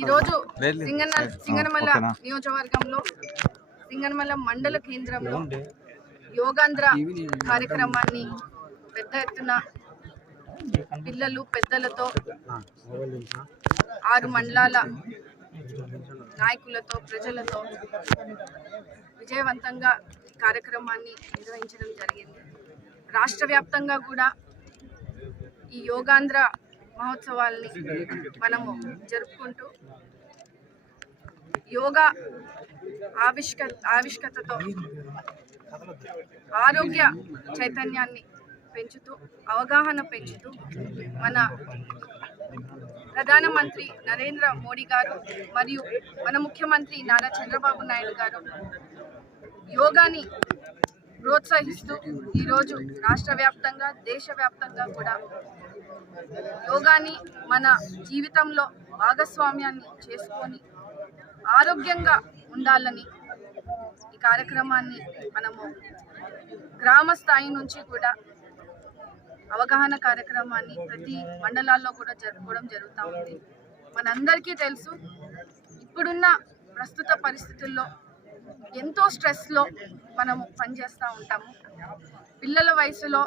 ఈరోజు సింగనమల నియోజకవర్గంలో సింగనమల మండల కేంద్రంలో యోగాంధ్ర కార్యక్రమాన్ని పెద్ద ఎత్తున పిల్లలు పెద్దలతో 6 మండలాల నాయకులతో ప్రజలతో విజయవంతంగా కార్యక్రమాన్ని నిర్వహించడం జరిగింది. రాష్ట్ర వ్యాప్తంగా కూడా ఈ యోగాంధ్ర మహోత్సవాల్ని మనము జరుపుకుంటూ యోగా ఆవిష్కతతో ఆరోగ్య చైతన్యాన్ని పెంచుతూ అవగాహన పెంచుతూ మన ప్రధానమంత్రి నరేంద్ర మోడీ గారు మరియు మన ముఖ్యమంత్రి నారా చంద్రబాబు నాయుడు గారు యోగాని ప్రోత్సహిస్తూ ఈరోజు రాష్ట్ర వ్యాప్తంగా దేశవ్యాప్తంగా కూడా యోగాని మన జీవితంలో భాగస్వామ్యాన్ని చేసుకొని ఆరోగ్యంగా ఉండాలని ఈ కార్యక్రమాన్ని మనము గ్రామ స్థాయి నుంచి కూడా అవగాహన కార్యక్రమాన్ని ప్రతి మండలాల్లో కూడా జరుపుకోవడం జరుగుతూ ఉంది. మనందరికీ తెలుసు, ఇప్పుడున్న ప్రస్తుత పరిస్థితుల్లో ఎంతో స్ట్రెస్లో మనము పనిచేస్తూ ఉంటాము. పిల్లల వయసులో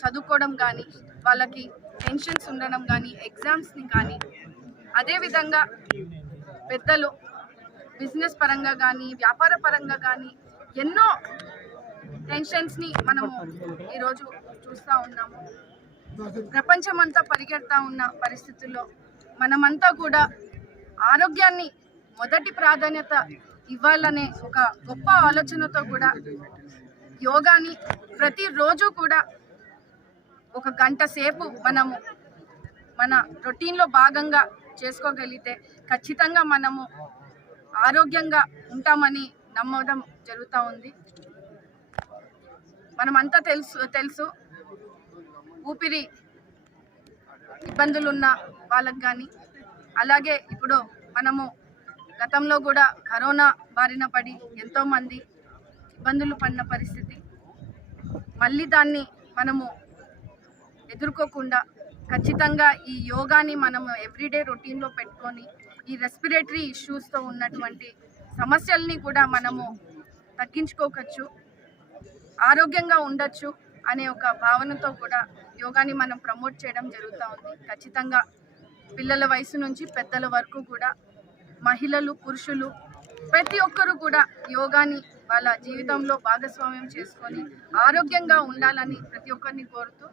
చదువుకోవడం కానీ, వాళ్ళకి టెన్షన్స్ ఉండడం కానీ, ఎగ్జామ్స్ని కానీ, అదేవిధంగా పెద్దలు బిజినెస్ పరంగా కానీ వ్యాపార పరంగా కానీ ఎన్నో టెన్షన్స్ని మనము ఈరోజు చూస్తూ ఉన్నాము. ప్రపంచమంతా పరిగెడతా ఉన్న పరిస్థితుల్లో మనమంతా కూడా ఆరోగ్యాన్ని మొదటి ప్రాధాన్యత ఇవ్వాలనే ఒక గొప్ప ఆలోచనతో కూడా యోగాని ప్రతిరోజు కూడా 1 గంట సేపు మనము మన రొటీన్లో భాగంగా చేసుకోగలిగితే ఖచ్చితంగా మనము ఆరోగ్యంగా ఉంటామని నమ్మడం జరుగుతూ ఉంది. మనమంతా తెలుసు ఊపిరి ఇబ్బందులున్న వాళ్ళకి కానీ, అలాగే ఇప్పుడు మనము గతంలో కూడా కరోనా బారిన పడి ఎంతోమంది ఇబ్బందులు పడిన పరిస్థితి. మళ్ళీ దాన్ని మనము ఎదుర్కోకుండా ఖచ్చితంగా ఈ యోగాని మనము ఎవ్రీడే రొటీన్లో పెట్టుకొని ఈ రెస్పిరేటరీ ఇష్యూస్తో ఉన్నటువంటి సమస్యల్ని కూడా మనము తగ్గించుకోవచ్చు, ఆరోగ్యంగా ఉండొచ్చు అనే ఒక భావనతో కూడా యోగాని మనం ప్రమోట్ చేయడం జరుగుతూ ఉంది. ఖచ్చితంగా పిల్లల వయసు నుంచి పెద్దల వరకు కూడా మహిళలు పురుషులు ప్రతి ఒక్కరూ కూడా యోగాని వాళ్ళ జీవితంలో భాగస్వామ్యం చేసుకొని ఆరోగ్యంగా ఉండాలని ప్రతి ఒక్కరిని కోరుతూ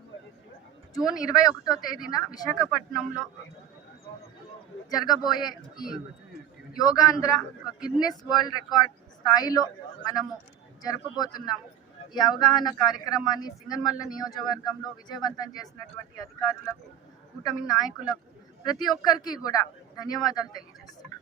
జూన్ 21వ తేదీన విశాఖపట్నంలో జరగబోయే ఈ యోగాంధ్ర ఒక గిన్నెస్ వరల్డ్ రికార్డ్ స్థాయిలో మనము జరపబోతున్నాము. ఈ అవగాహన కార్యక్రమాన్ని సింగనమల నియోజకవర్గంలో విజయవంతం చేసినటువంటి అధికారులకు, కూటమి నాయకులకు, ప్రతి ఒక్కరికి కూడా ధన్యవాదాలు తెలియజేస్తున్నాను.